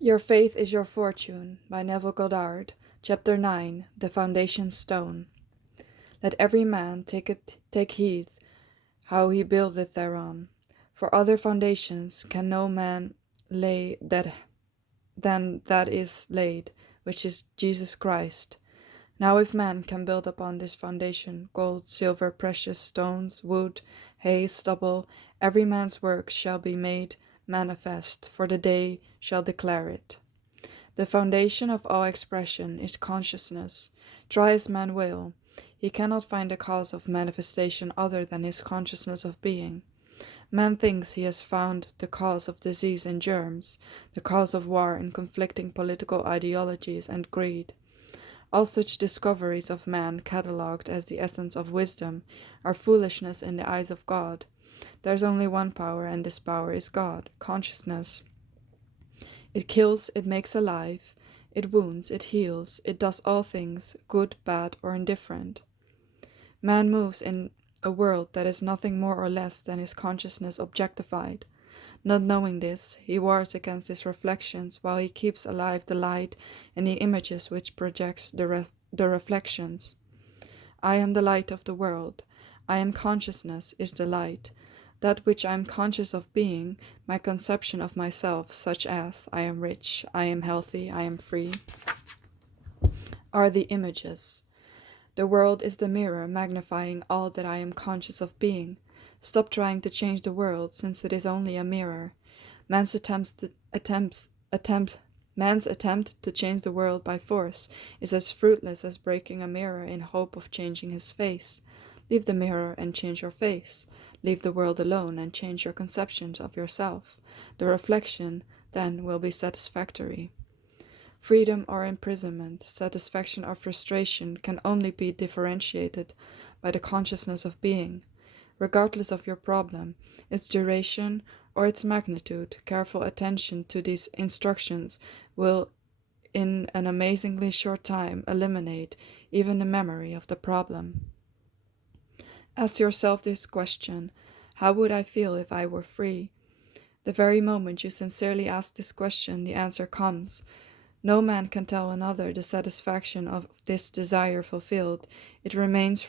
Your Faith is Your Fortune by Neville Goddard, Chapter 9, The Foundation Stone. Let every man take heed how he buildeth thereon. For other foundations can no man lay than that is laid, which is Jesus Christ. Now if man can build upon this foundation gold, silver, precious stones, wood, hay, stubble, every man's work shall be made manifest, for the day shall declare it. The foundation of all expression is consciousness. Try as man will, he cannot find a cause of manifestation other than his consciousness of being. Man thinks he has found the cause of disease and germs, the cause of war and conflicting political ideologies and greed. All such discoveries of man, catalogued as the essence of wisdom, are foolishness in the eyes of God. There is only one power, and this power is God, consciousness. It kills, it makes alive, it wounds, it heals, it does all things, good, bad, or indifferent. Man moves in a world that is nothing more or less than his consciousness objectified. Not knowing this, he wars against his reflections while he keeps alive the light and the images which projects the reflections. I am the light of the world. I am consciousness is the light. That which I am conscious of being, my conception of myself, such as I am rich, I am healthy, I am free, are the images. The world is the mirror magnifying all that I am conscious of being. Stop trying to change the world, since it is only a mirror. Man's attempt to change the world by force is as fruitless as breaking a mirror in hope of changing his face. Leave the mirror and change your face. Leave the world alone and change your conceptions of yourself. The reflection, then, will be satisfactory. Freedom or imprisonment, satisfaction or frustration can only be differentiated by the consciousness of being. Regardless of your problem, its duration, or its magnitude, careful attention to these instructions will, in an amazingly short time, eliminate even the memory of the problem. Ask yourself this question: how would I feel if I were free? The very moment you sincerely ask this question, the answer comes. No man can tell another the satisfaction of this desire fulfilled. It remains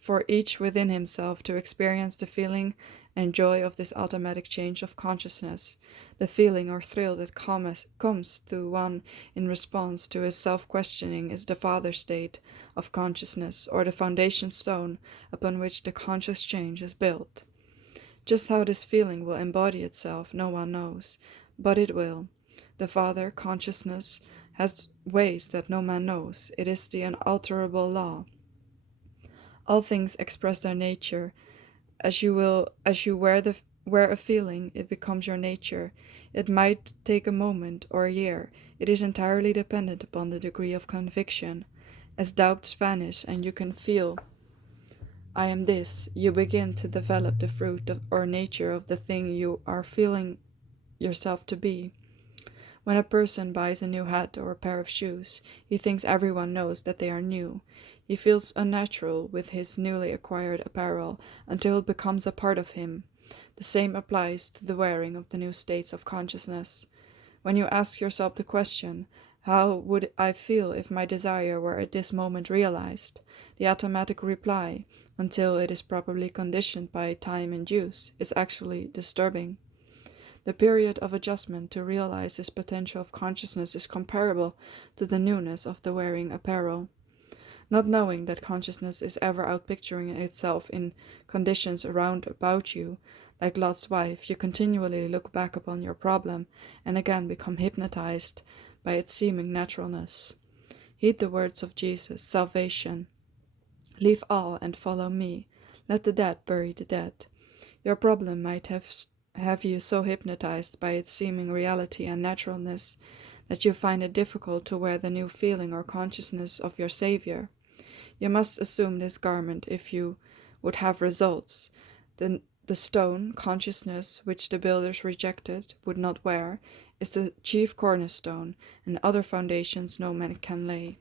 for each within himself to experience the feeling and joy of this automatic change of consciousness. The feeling or thrill that comes to one in response to his self-questioning is the father state of consciousness, or the foundation stone upon which the conscious change is built. Just how this feeling will embody itself, no one knows, but it will. The Father, consciousness, has ways that no man knows. It is the unalterable law. All things express their nature. As you wear a feeling, it becomes your nature. It might take a moment or a year. It is entirely dependent upon the degree of conviction. As doubts vanish and you can feel, I am this, you begin to develop the fruit or nature of the thing you are feeling yourself to be. When a person buys a new hat or a pair of shoes, he thinks everyone knows that they are new. He feels unnatural with his newly acquired apparel until it becomes a part of him. The same applies to the wearing of the new states of consciousness. When you ask yourself the question, how would I feel if my desire were at this moment realized? The automatic reply, until it is properly conditioned by time and use, is actually disturbing. The period of adjustment to realize this potential of consciousness is comparable to the newness of the wearing apparel. Not knowing that consciousness is ever outpicturing itself in conditions around about you, like Lot's wife, you continually look back upon your problem and again become hypnotized by its seeming naturalness. Heed the words of Jesus, salvation. Leave all and follow me. Let the dead bury the dead. Your problem might have you so hypnotized by its seeming reality and naturalness that you find it difficult to wear the new feeling or consciousness of your Savior. You must assume this garment if you would have results. The stone, consciousness, which the builders rejected, would not wear, is the chief cornerstone, and other foundations no man can lay.